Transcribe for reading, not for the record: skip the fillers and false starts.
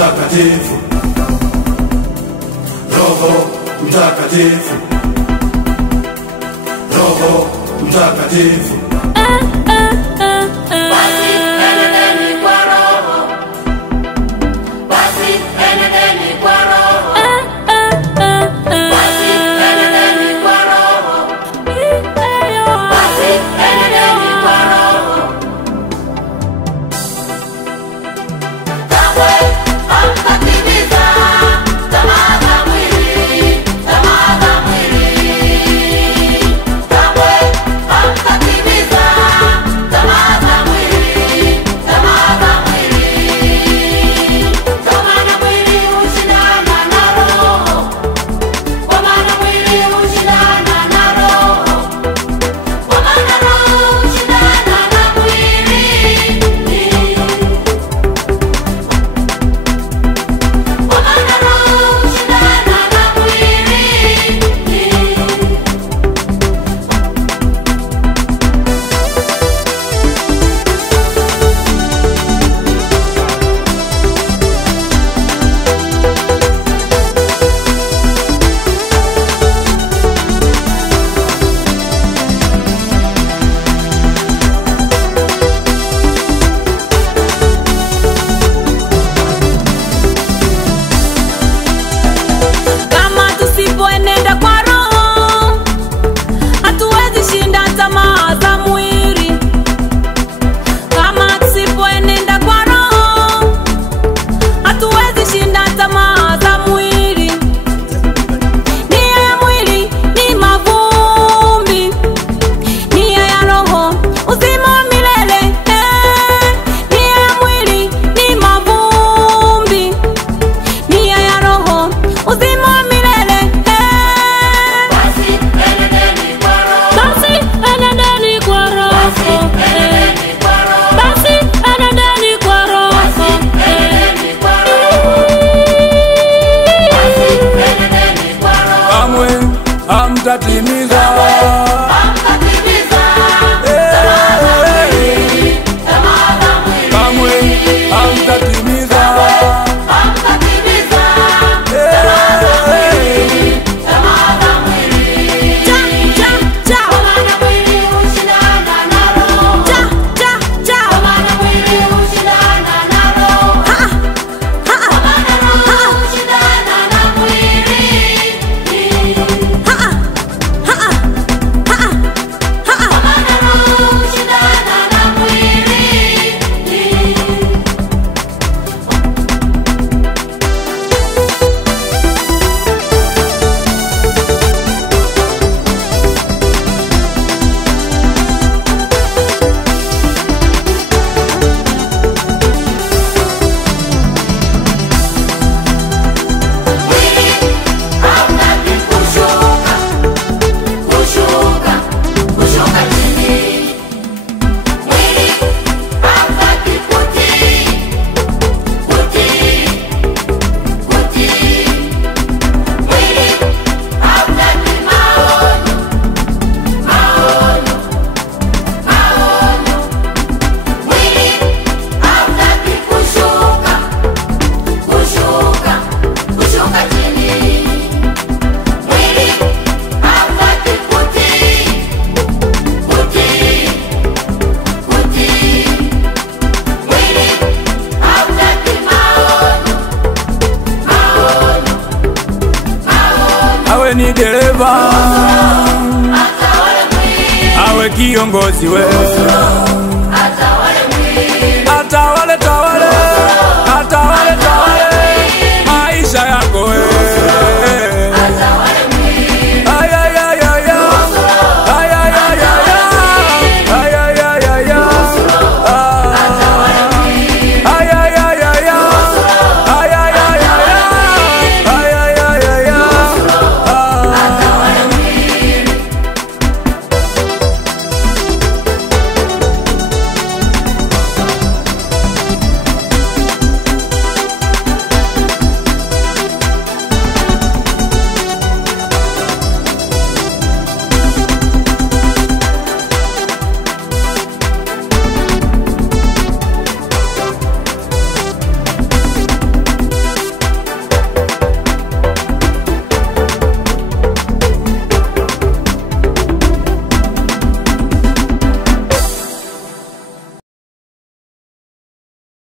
Mtakatifu, Roho Mtakatifu, Roho Mtakatifu. Basi enendeni kwa Roho, basi enendeni kwa Roho, basi enendeni kwa Roho, basi enendeni kwa Roho. Kamwe hamtatimiza tamaa za mwili, tamaa za mwili. Kamwe hamtatimiza tamaa za mwili, tamaa za mwili. Kwa maana mwili hushindana na Roho, kwa maana mwili hushindana na Roho, kwa maana Roho hushindana na mwili. Kwa maana Roho hushindana na mwili. Kama tusipoenenda kwa Roho, hatuwezi shinda tamaa za mwili. Kama tusipoenenda kwa Roho, hatuwezi shinda tamaa za mwili. Nia ya mwili ni mavumbi, nia ya Roho uzima wa milele. Nia ya mwili ni mavumbi, nia ya Roho uzima wa milele. Basi enendeni kwa Roho, Basi enendeni kwa Roho, enendeni kwa Roho, basi enendeni kwa Roho. enendeni kwa Roho, basi enendeni kwa Roho. Kamwe hamtatimiza Hamtatimiza tamaa za mwili, tamaa za mwili. kamwe hamtatimiza Hamtatimiza tamaa za mwili, tamaa za mwili. Cha cha cha Kwa maana mwili hushindana na Roho, cha cha cha kwa maana mwili hushindana na Roho, kwa maana Roho hushindana na mwili. Kwa maana Roho hushindana na mwili. Mwili hautaki kushuka, kushuka, kushuka chini. Mwili hautaki kutii, kutii, kutii. Mwili hautaki maonyo, maonyo, maonyo. Mwili hautaki kushuka, kushuka, kushuka chini. Mwili hautaki kutii, kutii, kutii. Mwili hautaki maonyo, maonyo, maonyo. awe ni dereva Atawale mwili, awe kiongozi wewe